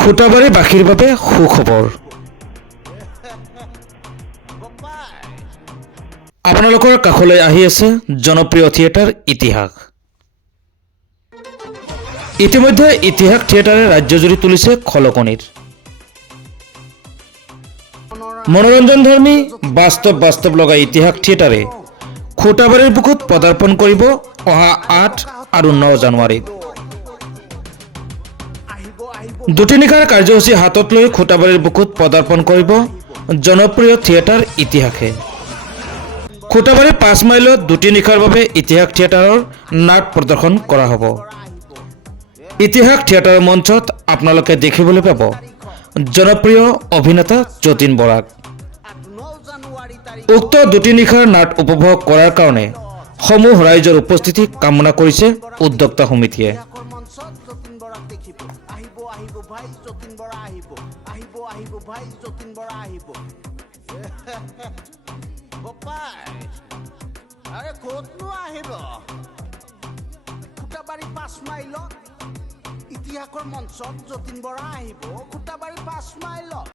খুটাবাৰী বাসীৰ বাবে সুখবৰ। আপোনালোকৰ কাষলৈ আহি আছে জনপ্ৰিয় থিয়েটাৰ ইতিহাস। ইতিমধ্যে ইতিহাস থিয়েটাৰে ৰাজ্যজুৰি তুলিছে খলকণিৰ। মনোৰঞ্জনধৰ্মী বাস্তৱ লগা ইতিহাস থিয়েটাৰে খুটাবাৰীৰ বুকুত পদাৰ্পণ কৰিব অহা 8 আৰু 9 জানুৱাৰীত। দুটিনিশাৰ কাৰ্যসূচী হাতত লৈ খুটাবাৰীৰ বুকুত পদাৰ্পণ কৰিব জনপ্ৰিয় থিয়েটাৰ ইতিহাসে। খুটাবাৰী 5 মাইলত দুটিনিশাৰ বাবে ইতিহাস থিয়েটাৰৰ নাট প্ৰদৰ্শন কৰা হ'ব। ইতিহাস থিয়েটাৰৰ মঞ্চত আপোনালোকে দেখিবলৈ পাব জনপ্ৰিয় অভিনেতা যতীন বৰাক। উক্ত দুটিনিশাৰ নাট উপভোগ কৰাৰ কাৰণে সমূহ ৰাইজৰ উপস্থিতি কামনা কৰিছে উদ্যোক্তা সমিতিয়ে। খুটাবাৰী 5 মাইলত ইতিহাসৰ মঞ্চত যতীন বৰা আহিব। খুটাবাৰী 5 মাইলত